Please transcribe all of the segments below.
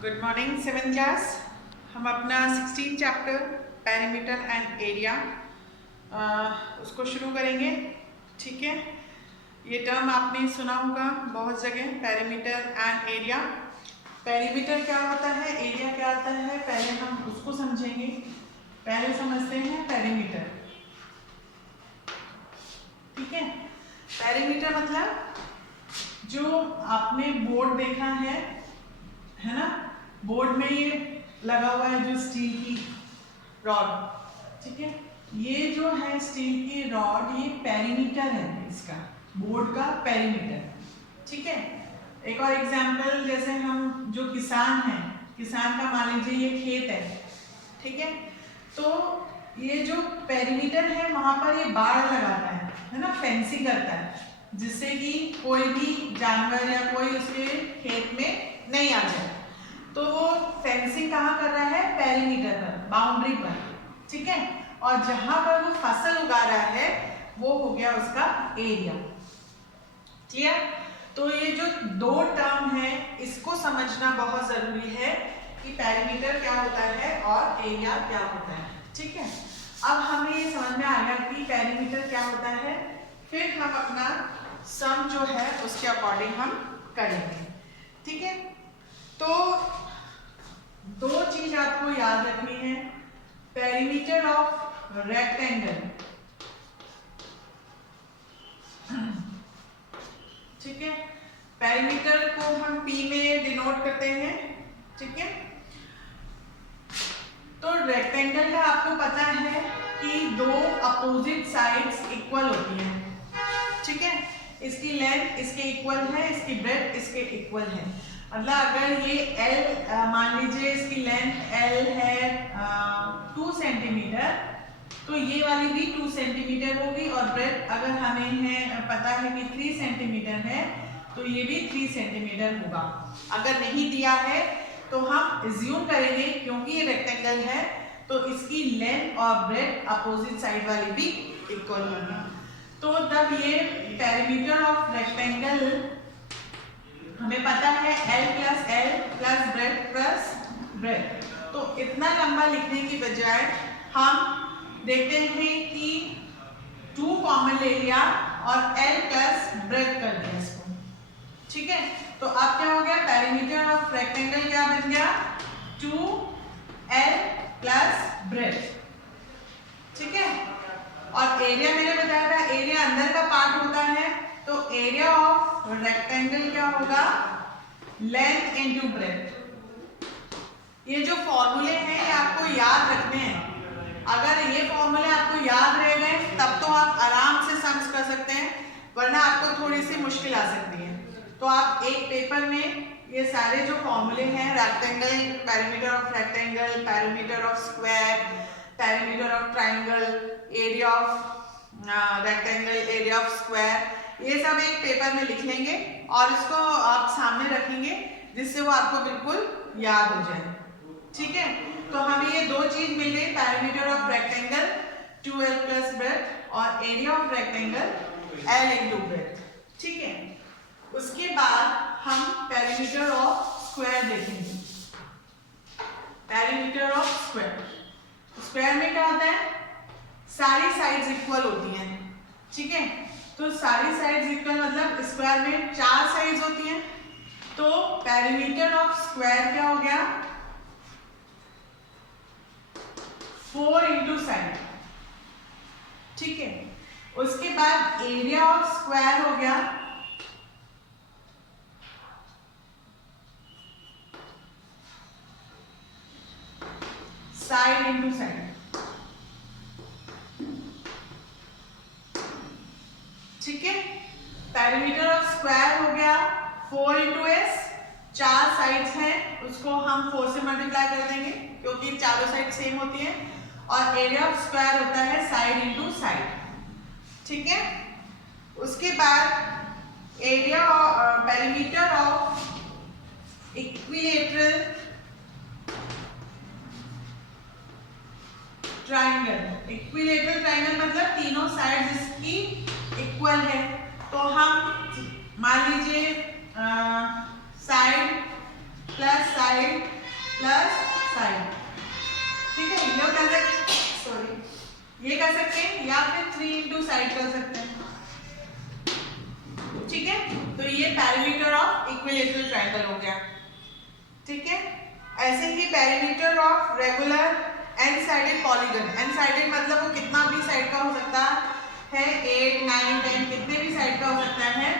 Good morning 7th class. हम अपना 16 chapter perimeter and area उसको शुरू करेंगे। ठीक है, ये टर्म आपने सुना होगा बहुत जगह, पेरीमीटर एंड एरिया। पेरीमीटर क्या होता है, एरिया क्या होता है, पहले हम उसको समझेंगे। पहले समझते हैं पेरीमीटर। ठीक है, पेरीमीटर मतलब जो आपने बोर्ड देखा है ना, बोर्ड में ये लगा हुआ है जो स्टील की रॉड। ठीक है, ये जो है स्टील की रॉड, ये पेरीमीटर है इसका, बोर्ड का पेरीमीटर। ठीक है, एक और एग्जांपल, जैसे हम जो किसान हैं, किसान का मान लीजिए ये खेत है। ठीक है, तो ये जो पेरीमीटर है वहां पर ये बाड़ लगाता है ना, फेंसिंग करता है, जिससे कि कोई भी जानवर या कोई उसके खेत में नहीं आ जाए। तो वो फेंसिंग कहाँ कर रहा है, पेरीमीटर पर, बाउंड्री पर। ठीक है, और जहां पर वो फसल उगा रहा है वो हो गया उसका एरिया। क्लियर? तो ये जो दो टर्म है इसको समझना बहुत जरूरी है कि पेरीमीटर क्या होता है और एरिया क्या होता है। ठीक है, अब हमें ये समझ में आ गया कि पेरीमीटर क्या होता है, फिर हम अपना सम जो है उसके अकॉर्डिंग हम करेंगे। ठीक है, तो दो चीज आपको याद रखनी है। पेरीमीटर ऑफ रेक्टेंगल, ठीक है, पेरीमीटर को हम P में डिनोट करते हैं। ठीक है, तो रेक्टेंगल का आपको पता है कि दो अपोजिट साइड्स इक्वल होती हैं। ठीक है, इसकी लेंथ इसके इक्वल है, इसकी ब्रेड्थ इसके इक्वल है। मतलब अगर ये L मान लीजिए इसकी लेंथ L है 2 सेंटीमीटर, तो ये वाली भी 2 सेंटीमीटर होगी, और ब्रेड्थ अगर हमें है पता है कि 3 सेंटीमीटर है, तो ये भी 3 सेंटीमीटर होगा। अगर नहीं दिया है तो हम एज्यूम करेंगे, क्योंकि ये रेक्टेंगल है तो इसकी लेंथ और ब्रेड्थ अपोजिट साइड वाली भी इक्वल होगी। तो तब ये पेरीमीटर ऑफ रेक्टेंगल हमें पता है L प्लस ब्रेड्थ। तो इतना लंबा लिखने की बजाय हम देखते हैं कि 2 कॉमन ले लिया और L प्लस ब्रेड्थ कर दिया इसको। ठीक है, तो अब क्या हो गया, पेरीमीटर ऑफ रेक्टेंगल क्या बन गया, 2L प्लस ब्रेड्थ। ठीक है, और एरिया मैंने बताया था, एरिया अंदर का पार्ट होता है, तो एरिया ऑफ रेक्टेंगल क्या होगा, लेंथ इनटू ब्रेड्थ। ये जो फॉर्मूले हैं ये आपको याद रखने हैं। अगर ये फॉर्मूले आपको याद रह गए तब तो आप आराम से सम्स कर सकते हैं, वरना आपको थोड़ी सी मुश्किल आ सकती है। तो आप एक पेपर में ये सारे जो फॉर्मूले हैं, rectangle, perimeter of rectangle, perimeter of square, perimeter of triangle, area of rectangle, area of square, ये सब एक पेपर में लिख लेंगे और इसको आप सामने रखेंगे, जिससे वो आपको बिल्कुल याद हो जाए। ठीक है, तो हमें ये दो चीज मिल गई, perimeter of rectangle 2L plus breadth और area of rectangle L into breadth. ठीक है, उसके बाद हम पेरीमीटर ऑफ स्क्वायर देखेंगे। पेरीमीटर ऑफ स्क्वायर, स्क्वायर में क्या होता है, सारी साइड्स इक्वल होती हैं। ठीक है, तो सारी साइड्स इक्वल मतलब स्क्वायर में 4 साइड्स होती हैं, तो पेरीमीटर ऑफ स्क्वायर क्या हो गया, 4 इंटू साइड। ठीक है, उसके बाद एरिया ऑफ स्क्वायर हो गया साइड इंटू साइड। ठीक है, पेरीमीटर ऑफ स्क्वायर हो गया 4 इंटू एस, 4 साइड्स हैं, उसको हम 4 से मल्टीप्लाई कर देंगे क्योंकि चारों साइड सेम होती है, और एरिया ऑफ स्क्वायर होता है साइड इंटू साइड। ठीक है, उसके बाद area perimeter of equilateral triangle. Equilateral triangle मतलब तीनों साइड इसकी इक्वल है, तो हम मान लीजिए साइड प्लस साइड ये कर सकते हैं या फिर 3 इंटू साइड कर सकते हैं। ठीक है, तो ये पेरीमीटर ऑफ इक्विलैटरल ट्रायंगल हो गया। ठीक है, ऐसे ही perimeter of regular N sided polygon. N sided मतलब वो कितना भी साइड का हो सकता है, 8, 9, 10 कितने भी साइड का हो सकता है।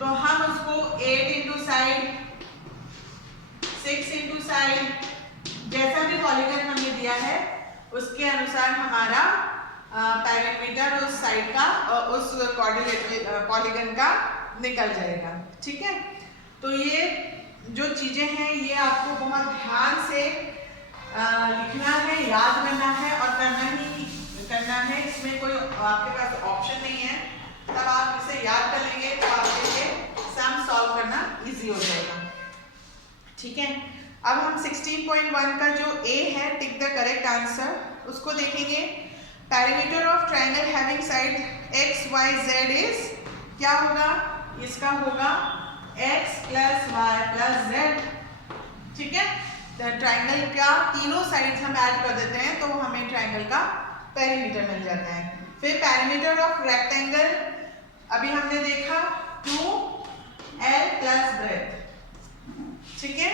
तो हम उसको 8 इंटू साइड, 6 इंटू साइड, जैसा भी पॉलीगन हमने दिया है उसके अनुसार हमारा पेरीमीटर उस साइड का और उस क्वाड्रिलेटरल पॉलीगन का निकल जाएगा। ठीक है, तो ये जो चीजें हैं ये आपको बहुत ध्यान से लिखना है, याद करना है और करना है। इसमें कोई आपके पास ऑप्शन नहीं है, तब आप इसे याद कर लेंगे तो आपके लिए सम सॉल्व करना इजी हो जाएगा। ठीक है, अब हम 16.1 का जो ए है टिक द करेक्ट आंसर उसको देखेंगे। Perimeter of triangle having side x y z is, क्या होगा, इसका होगा x + y + z। ठीक है, तो ट्रायंगल का तीनों साइड्स हम ऐड कर देते हैं तो हमें ट्रायंगल का पेरीमीटर मिल जाता है। फिर पेरीमीटर ऑफ रेक्टेंगल अभी हमने देखा 2l + ब्रेथ। ठीक है,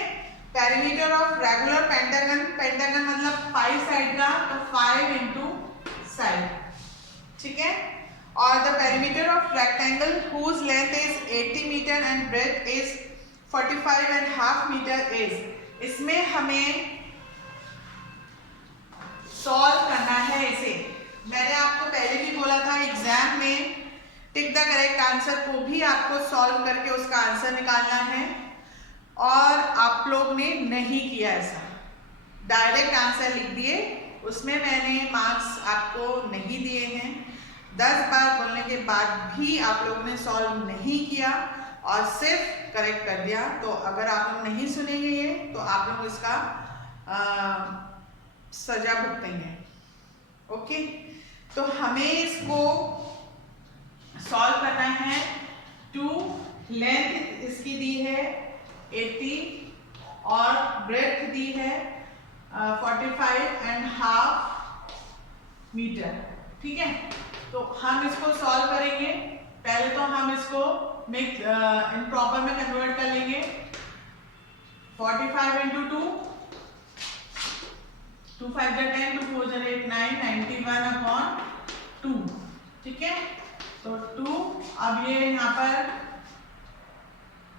perimeter of regular pentagon, pentagon मतलब 5 साइड का तो 5 इंटू साइड। ठीक है, और the perimeter of rectangle whose length is 80 metre and breadth is 45.5 metre is, इसमें हमें सॉल्व करना है इसे। मैंने आपको पहले भी बोला था एग्जाम में टिक द करेक्ट आंसर को भी आपको सॉल्व करके उसका आंसर निकालना है, और आप लोग ने नहीं किया ऐसा, डायरेक्ट आंसर लिख दिए। उसमें मैंने मार्क्स आपको नहीं दिए हैं। 10 बार बोलने के बाद भी आप लोगों ने सॉल्व नहीं किया और सिर्फ करेक्ट कर दिया। तो अगर आप लोग नहीं सुनेंगे ये तो आप लोग इसका सजा भुगतेंगे। ओके, तो हमें इसको सॉल्व करना है। 2 लेंथ इसकी दी है 80 और ब्रेथ दी है 45.5 मीटर। ठीक है, तो हम इसको सॉल्व करेंगे। पहले तो हम इसको इम्प्रॉपर में कन्वर्ट कर लेंगे। 45 इंटू 2, 2 5 10, 2 4 8 9, 91/2। ठीक है, तो 2, अब ये यहाँ पर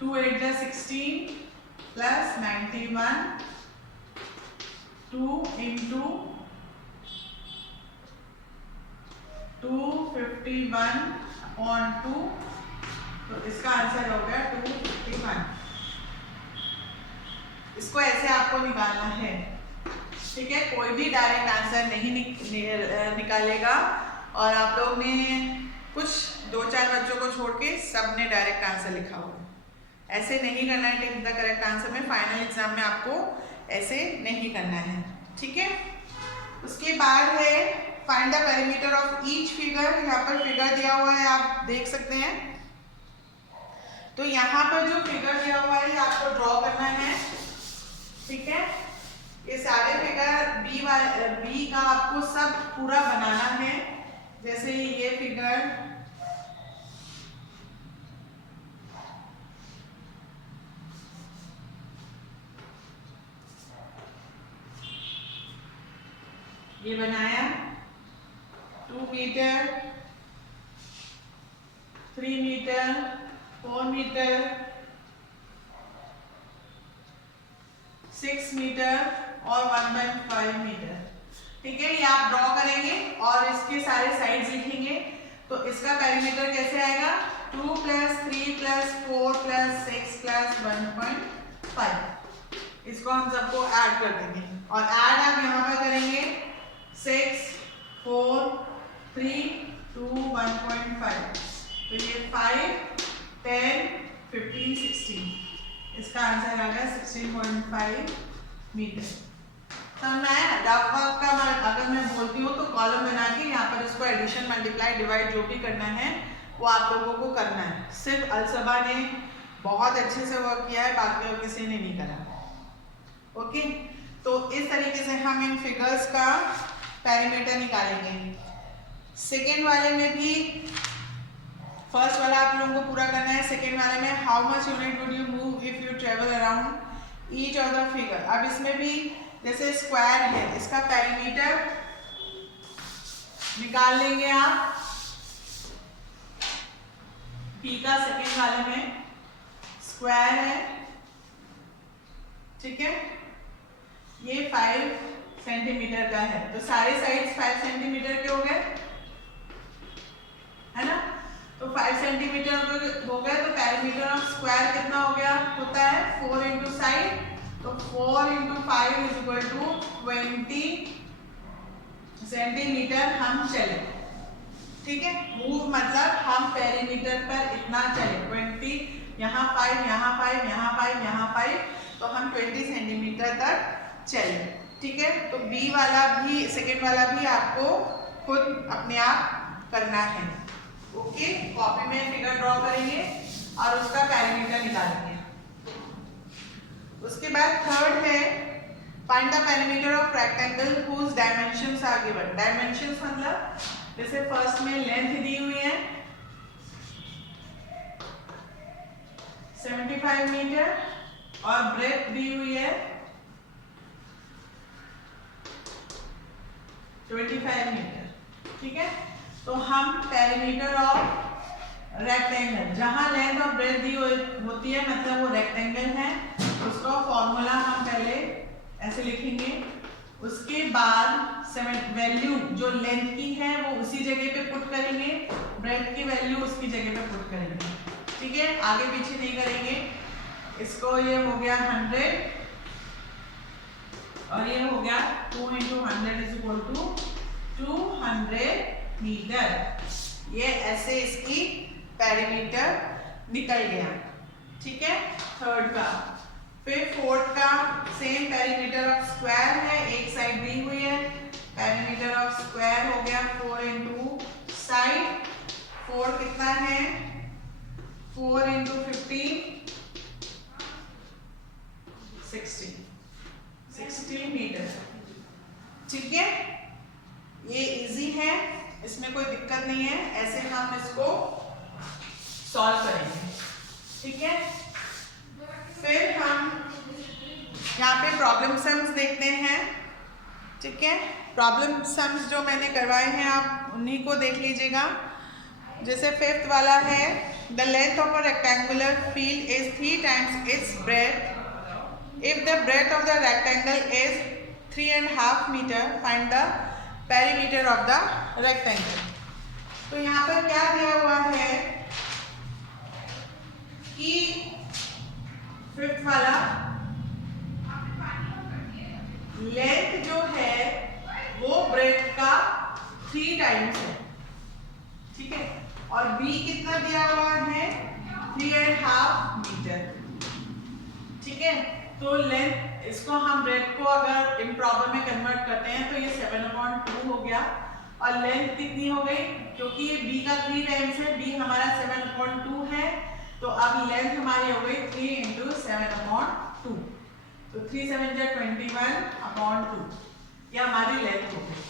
2 8 16 प्लस 91, 2 इंटू 251/2, तो इसका आंसर हो गया 251। इसको ऐसे आपको निकालना है। ठीक है, कोई भी डायरेक्ट आंसर नहीं निकालेगा, और आप लोग ने कुछ 2-4 बच्चों को छोड़ के सब ने डायरेक्ट आंसर लिखा होगा। ऐसे नहीं करना है टिक द करेक्ट आंसर में, फाइनल एग्जाम में आपको ऐसे नहीं करना है। ठीक है, उसके बाद है find the perimeter of each figure. यहाँ पर फिगर दिया हुआ है, आप देख सकते हैं। तो यहाँ पर जो फिगर दिया हुआ है आपको ड्रॉ करना है। ठीक है, ये सारे फिगर बी का आपको सब पूरा बनाना है। जैसे ये फिगर, ये बनाया 2 मीटर, 3 मीटर, 4 मीटर, 6 मीटर और 1.5 मीटर। ठीक है, ये आप ड्रॉ करेंगे और इसके सारे साइड्स लिखेंगे। तो इसका पेरीमीटर कैसे आएगा, 2 + 3 + 4 + 6 + 1.5। इसको हम सबको ऐड कर देंगे, और ऐड आप यहाँ पर करेंगे 6 4 3 2 1.5। तो ये 5 10 15 16, इसका आंसर आ गया 16.5 मीटर। समझ में आया? रफ वर्क का अगर मैं बोलती हूँ तो कॉलम बना के यहाँ पर इसको एडिशन, मल्टीप्लाई, डिवाइड जो भी करना है वो आप लोगों को करना है। सिर्फ अलसबा ने बहुत अच्छे से वर्क किया है, बाकी और किसी ने नहीं करा। ओके, तो इस तरीके से हम इन फिगर्स का पेरीमीटर निकालेंगे। सेकेंड वाले में भी फर्स्ट वाला आप लोगों को पूरा करना है। सेकेंड वाले में how much unit would you move if you travel around each of the figure. अब इसमें भी जैसे स्क्वायर है, इसका पेरीमीटर निकाल लेंगे आप। पी का सेकेंड वाले में स्क्वायर है, ठीक है, ये 5 सेंटीमीटर का है, तो सारे साइड्स 5 सेंटीमीटर के हो गए, है ना। तो 5 सेंटीमीटर हो गए, तो पेरीमीटर ऑफ स्क्वायर कितना हो गया, होता है 4 इंटू साइड, तो 4 into 5 is equal to 20 centimetre हम चले, ठीक है। मूव मतलब हम पेरीमीटर पर इतना चले, 20, यहाँ 5, यहाँ 5, यहाँ 5, यहाँ 5, तो हम 20 सेंटीमीटर तक चले, ठीक है। तो बी वाला भी, सेकेंड वाला भी आपको खुद अपने आप करना है, ओके। कॉपी में फिगर ड्रॉ करेंगे और उसका पेरीमीटर निकालेंगे। उसके बाद थर्ड है find the perimeter of rectangle whose dimensions are given. Dimensions मतलब जैसे फर्स्ट में लेंथ दी हुई है 75 मीटर और ब्रेथ दी हुई है 25 मीटर, ठीक है। तो हम पेरीमीटर ऑफ रेक्टेंगल, जहां लेंथ और ब्रेथ दी होती है मतलब वो रेक्टेंगल है, उसका फॉर्मूला हम पहले ऐसे लिखेंगे। उसके बाद वैल्यू जो लेंथ की है वो उसी जगह पे पुट करेंगे, ब्रेथ की वैल्यू उसकी जगह पे पुट करेंगे, ठीक है, आगे पीछे नहीं करेंगे। इसको ये हो गया 100 और ये हो गया 2 into 100 is equal to 200 metre. ये ऐसे इसकी पेरीमीटर निकल गया, ठीक है, थर्ड का। फिर फोर्थ का सेम पेरीमीटर ऑफ स्क्वायर है, एक साइड दी हुई है, पेरीमीटर ऑफ स्क्वायर हो गया 4 इंटू साइड, 4 कितना है 4 इंटू 15 60 मीटर, ठीक है। ये इजी है, इसमें कोई दिक्कत नहीं है, ऐसे हम इसको सॉल्व करेंगे, ठीक है। फिर हम यहाँ पे प्रॉब्लम सम्स देखते हैं, ठीक है। प्रॉब्लम सम्स जो मैंने करवाए हैं आप उन्हीं को देख लीजिएगा। जैसे फिफ्थ वाला है the length of a rectangular field is 3 times its breadth if the breadth of the rectangle is 3.5 meter find the perimeter of the rectangle। तो यहाँ पर क्या दिया हुआ है कि फिफ्थ वाला लेंथ जो है वो ब्रेथ का 3 टाइम्स है, ठीक है, और बी कितना दिया हुआ है 3.5 मीटर, ठीक है। तो लेंथ, इसको हम ब्रेथ को अगर इन प्रॉब्लम में कन्वर्ट करते हैं तो ये 7/2 हो गया, और लेंथ कितनी हो गई, क्योंकि ये b का 3 टाइम्स है, b हमारा 7/2 है, तो अब लेंथ हमारी हो गई 3 इंटू 7/2, तो 3 7 जा 21/2, ये हमारी लेंथ हो गई।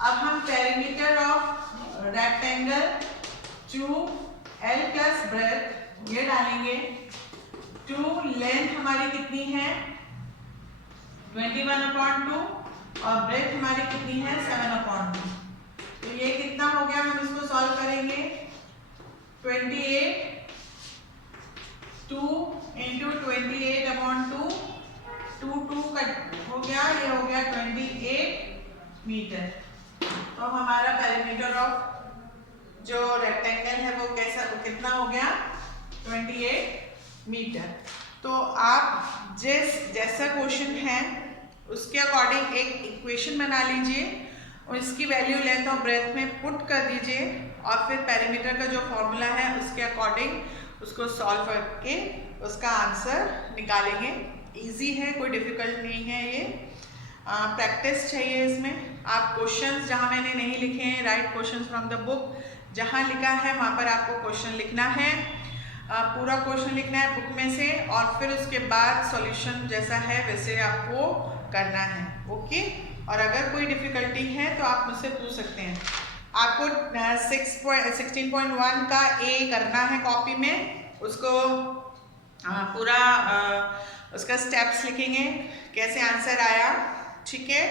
अब हम perimeter of rectangle two L plus breadth ये डालेंगे, टू लेंथ हमारी कितनी है 21/2 और ब्रेथ हमारी कितनी है 7/2, तो ये कितना हो गया, हम इसको सॉल्व करेंगे 28 2 इंटू 28/2 2 कट हो गया, ये हो गया 28 मीटर। तो हमारा पेरीमीटर ऑफ जो रेक्टेंगल है वो कितना हो गया 28 मीटर। तो आप जैसा क्वेश्चन है उसके अकॉर्डिंग एक इक्वेशन बना लीजिए और इसकी वैल्यू लेंथ और ब्रेथ में पुट कर दीजिए, और फिर पेरीमीटर का जो फॉर्मूला है उसके अकॉर्डिंग उसको सॉल्व करके उसका आंसर निकालेंगे। इजी है, कोई डिफिकल्ट नहीं है, ये प्रैक्टिस चाहिए इसमें। आप क्वेश्चंस जहाँ मैंने नहीं लिखे हैं, right questions from the book, जहाँ लिखा है वहाँ पर आपको क्वेश्चन लिखना है, पूरा क्वेश्चन लिखना है बुक में से, और फिर उसके बाद सॉल्यूशन जैसा है वैसे आपको करना है, ओके। और अगर कोई डिफिकल्टी है तो आप मुझसे पूछ सकते हैं। आपको 16.1 का ए करना है कॉपी में, उसको पूरा उसका स्टेप्स लिखेंगे, कैसे आंसर आया, ठीक है।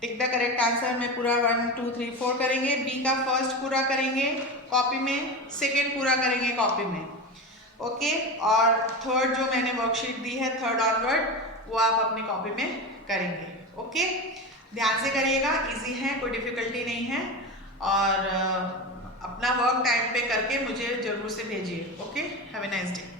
टिक द करेक्ट आंसर में पूरा 1 2 3 4 करेंगे, बी का फर्स्ट पूरा करेंगे कॉपी में, सेकेंड पूरा करेंगे कॉपी में, ओके। और थर्ड जो मैंने वर्कशीट दी है थर्ड ऑनवर्ड, वो आप अपनी कॉपी में करेंगे, ओके। ध्यान से करिएगा, इजी है, कोई डिफिकल्टी नहीं है। और अपना वर्क टाइम पे करके मुझे जरूर से भेजिए, okay. Have a nice day.